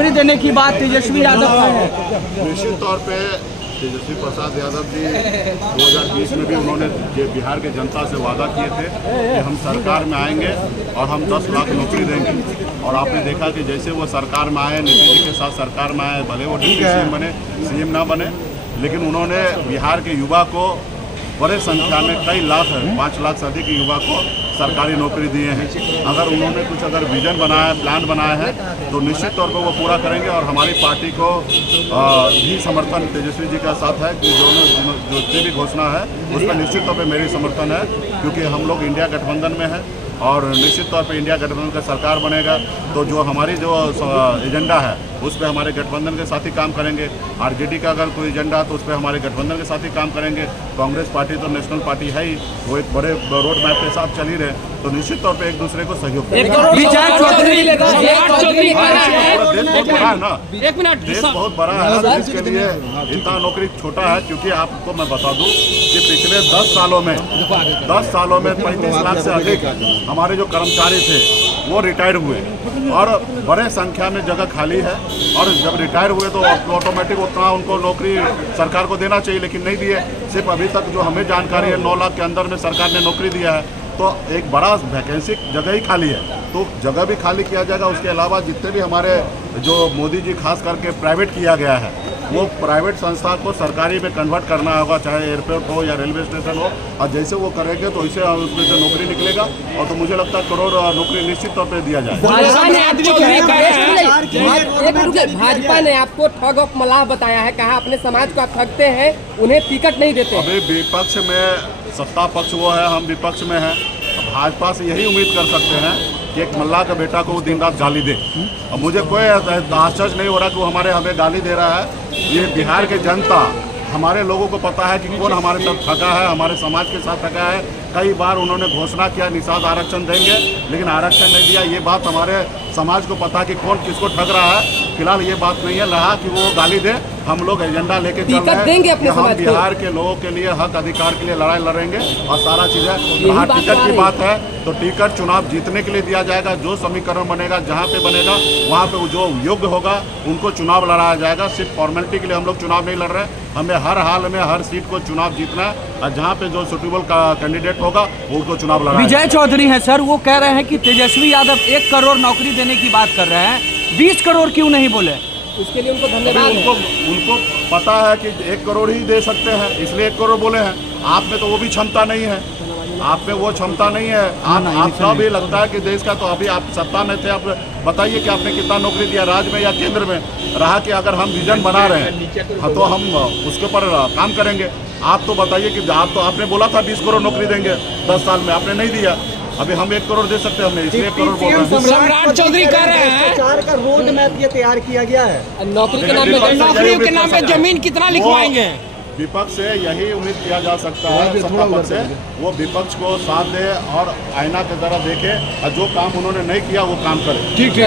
नौकरी देने की बात तेजस्वी यादव का है। निश्चित तौर पे तेजस्वी प्रसाद यादव जी 2020 में भी उन्होंने बिहार के जनता से वादा किए थे कि हम सरकार में आएंगे और हम 10 लाख नौकरी देंगे। और आपने देखा कि जैसे वो सरकार में आए, नीतीश जी के साथ सरकार में आए, भले वो डिप्टी सीएम बने, सीएम ना बने, लेकिन उन्होंने बिहार के युवा को बड़े संख्या में, कई लाख, 5 लाख से अधिक युवा को सरकारी नौकरी दिए हैं। अगर उन्होंने कुछ विजन बनाया है, प्लान बनाया है, तो निश्चित तौर पर वो पूरा करेंगे। और हमारी पार्टी को भी समर्थन तेजस्वी जी का साथ है कि जो भी घोषणा है उस पर निश्चित तौर पर मेरी समर्थन है, क्योंकि हम लोग इंडिया गठबंधन में हैं और निश्चित तौर पे इंडिया गठबंधन का सरकार बनेगा तो जो हमारी जो एजेंडा है उस पर हमारे गठबंधन के साथ ही काम करेंगे। आरजेडी का अगर कोई एजेंडा है तो उस पर हमारे गठबंधन के साथ ही काम करेंगे। कांग्रेस पार्टी तो नेशनल पार्टी है ही, वो एक बड़े रोड मैप के साथ चल ही रहे, तो निश्चित तौर पे एक दूसरे को सहयोग देश बहुत बड़ा है, देश के लिए इतना नौकरी छोटा है। क्योंकि आपको मैं बता दूं कि पिछले 10 सालों में 35 लाख से अधिक हमारे जो कर्मचारी थे वो रिटायर्ड हुए और बड़े संख्या में जगह खाली है। और जब रिटायर हुए तो ऑटोमेटिक उतना उनको नौकरी सरकार को देना चाहिए, लेकिन नहीं दिए। सिर्फ अभी तक जो हमें जानकारी है 9 लाख के अंदर में सरकार ने नौकरी दिया है, तो एक बड़ा वैकेंसी जगह ही खाली है, तो जगह भी खाली किया जाएगा। उसके अलावा जितने भी हमारे जो मोदी जी खास करके प्राइवेट किया गया है, वो प्राइवेट संस्था को सरकारी में कन्वर्ट करना होगा, चाहे एयरपोर्ट हो या रेलवे स्टेशन हो। और जैसे वो करेंगे तो इससे उसमें से नौकरी निकलेगा और तो मुझे लगता है करोड़ नौकरी निश्चित तौर पे दिया जाएगा। भाजपा ने आपको ठग और मलाह बताया है, कहा अपने समाज को आप ठगते हैं, उन्हें टिकट नहीं देते। अभी विपक्ष में, सत्ता पक्ष वो है, हम विपक्ष में हैं। भाजपा से यही उम्मीद कर सकते हैं कि एक मल्लाह का बेटा को वो दिन रात गाली दे। और मुझे कोई आश्चर्य नहीं हो रहा कि वो हमें गाली दे रहा है। ये बिहार के जनता, हमारे लोगों को पता है कि कौन हमारे साथ ठगा है, हमारे समाज के साथ ठगा है। कई बार उन्होंने घोषणा किया निषाद आरक्षण देंगे, लेकिन आरक्षण नहीं दिया। ये बात हमारे समाज को पता है कि कौन किसको ठग रहा है। फिलहाल ये बात नहीं है रहा कि वो गाली दे। हम लोग एजेंडा लेके चल रहे हैं कि हम बिहार के लोगों के लिए, हक अधिकार के लिए लड़ाई लड़ेंगे और सारा चीज़ें। वहाँ टिकट की बात है तो टिकट चुनाव जीतने के लिए दिया जाएगा। जो समीकरण बनेगा, जहाँ पे बनेगा, वहाँ पे जो योग्य होगा उनको चुनाव लड़ाया जाएगा। सिर्फ फॉर्मेलिटी के लिए हम लोग चुनाव नहीं लड़ रहे, हमें हर हाल में हर सीट को चुनाव जीतना है और जहाँ पे जो सुटेबल कैंडिडेट होगा उनको चुनाव लड़ाना। विजय चौधरी हैं सर, वो कह रहे हैं कि तेजस्वी यादव 1 करोड़ नौकरी देने की बात कर रहे हैं, 20 करोड़ क्यों नहीं बोले? उसके लिए उनको धन्यवाद। उनको पता है कि 1 करोड़ ही दे सकते हैं, इसलिए 1 करोड़ बोले हैं। आप में तो वो भी क्षमता नहीं है, आप में वो क्षमता नहीं है। आपका भी लगता है कि देश का, तो अभी आप सत्ता में थे, आप बताइए कि आपने कितना नौकरी दिया राज्य में या केंद्र में। रहा कि अगर हम विजन बना रहे हैं तो हम उसके ऊपर काम करेंगे। आप तो बताइए कि आप तो आपने बोला था 20 करोड़ नौकरी देंगे 10 साल में, आपने नहीं दिया। अभी हम 1 करोड़ दे सकते हैं, हमने इसलिए 1 करोड़ बोल रहे हैं। सम्राट चौधरी कह रहे हैं प्रचार का रोड मैप ये तैयार किया गया है। नौकरी के नाम पे जमीन कितना लिखवाएंगे? विपक्ष से यही उम्मीद किया जा सकता है, सत्ता पक्ष से वो विपक्ष को साथ दे और आईना की तरह देखे और जो काम उन्होंने नहीं किया वो काम करे। ठीक।